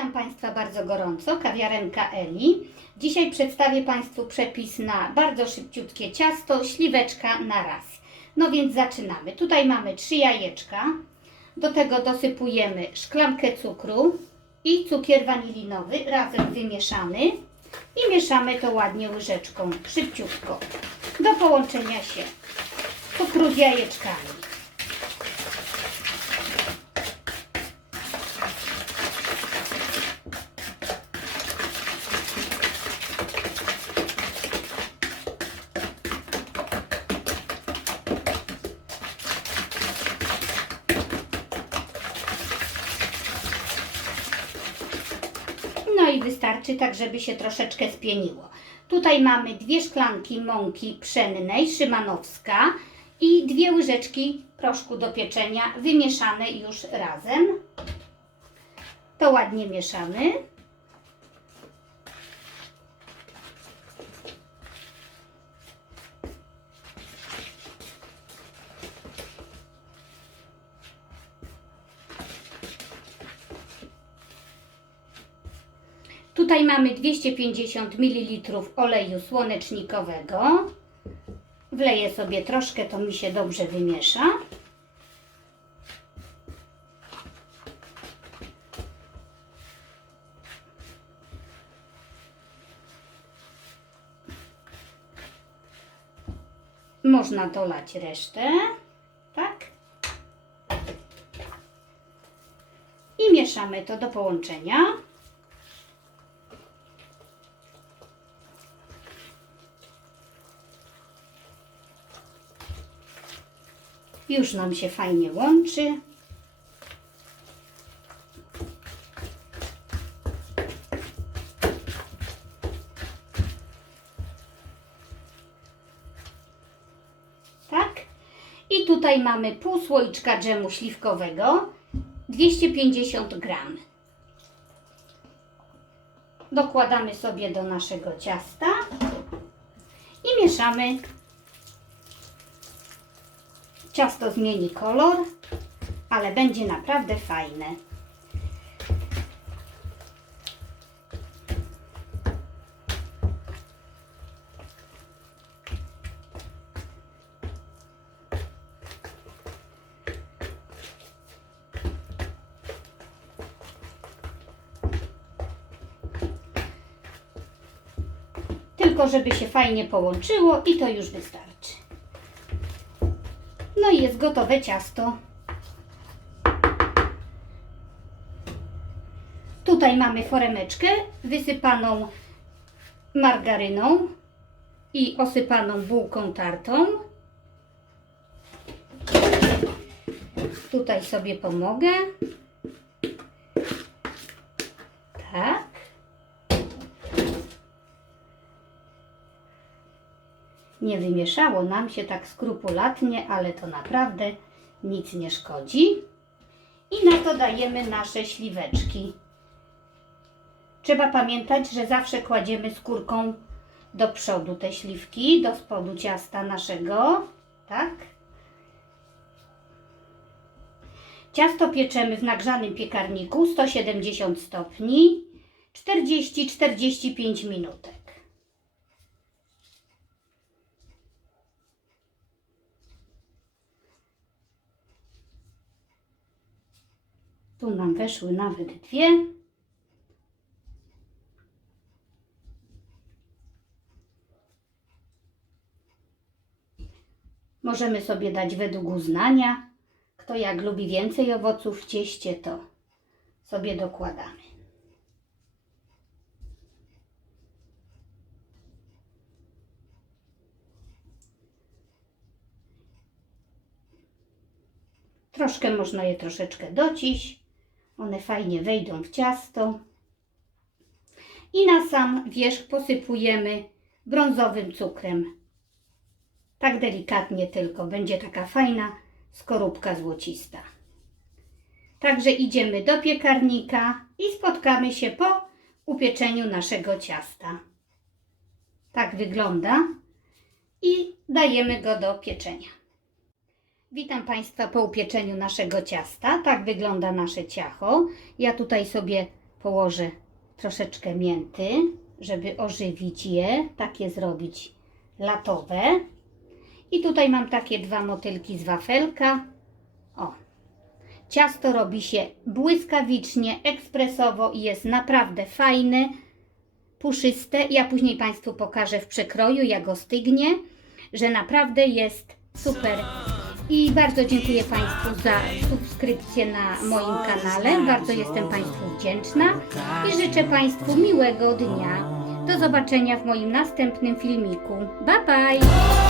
Witam Państwa bardzo gorąco, kawiarenka Eli. Dzisiaj przedstawię Państwu przepis na bardzo szybciutkie ciasto, śliweczka na raz. No więc zaczynamy. Tutaj mamy trzy jajeczka. Do tego dosypujemy szklankę cukru i cukier wanilinowy razem wymieszany i mieszamy to ładnie łyżeczką, szybciutko, do połączenia się cukru z jajeczkami. No i wystarczy tak, żeby się troszeczkę spieniło. Tutaj mamy dwie szklanki mąki pszennej, szymanowska i dwie łyżeczki proszku do pieczenia wymieszane już razem. To ładnie mieszamy. Tutaj mamy 250 ml oleju słonecznikowego. Wleję sobie troszkę, to mi się dobrze wymiesza. Można dolać resztę, tak? I mieszamy to do połączenia. Już nam się fajnie łączy. Tak? I tutaj mamy pół słoiczka dżemu śliwkowego, 250 gram. Dokładamy sobie do naszego ciasta i mieszamy Ciasto zmieni kolor, ale będzie naprawdę fajne. Tylko żeby się fajnie połączyło i to już wystarczy. No i jest gotowe ciasto. Tutaj mamy foremeczkę wysypaną margaryną i osypaną bułką tartą. Tutaj sobie pomogę. Nie wymieszało nam się tak skrupulatnie, ale to naprawdę nic nie szkodzi. I na to dajemy nasze śliweczki. Trzeba pamiętać, że zawsze kładziemy skórką do przodu te śliwki, do spodu ciasta naszego, tak? Ciasto pieczemy w nagrzanym piekarniku 170 stopni 40-45 minutek. Tu nam weszły nawet dwie. Możemy sobie dać według uznania. Kto jak lubi więcej owoców w cieście, to sobie dokładamy. Troszkę można je troszeczkę docić. One fajnie wejdą w ciasto. I na sam wierzch posypujemy brązowym cukrem. Tak delikatnie tylko. Będzie taka fajna skorupka złocista. Także idziemy do piekarnika i spotkamy się po upieczeniu naszego ciasta. Tak wygląda. I dajemy go do pieczenia. Witam Państwa po upieczeniu naszego ciasta. Tak wygląda nasze ciacho. Ja tutaj sobie położę troszeczkę mięty, żeby ożywić je, takie zrobić latowe. I tutaj mam takie dwa motylki z wafelka. O. Ciasto robi się błyskawicznie, ekspresowo i jest naprawdę fajne, puszyste. Ja później Państwu pokażę w przekroju, jak ostygnie, że naprawdę jest super. I bardzo dziękuję Państwu za subskrypcję na moim kanale. Bardzo jestem Państwu wdzięczna i życzę Państwu miłego dnia. Do zobaczenia w moim następnym filmiku. Bye bye!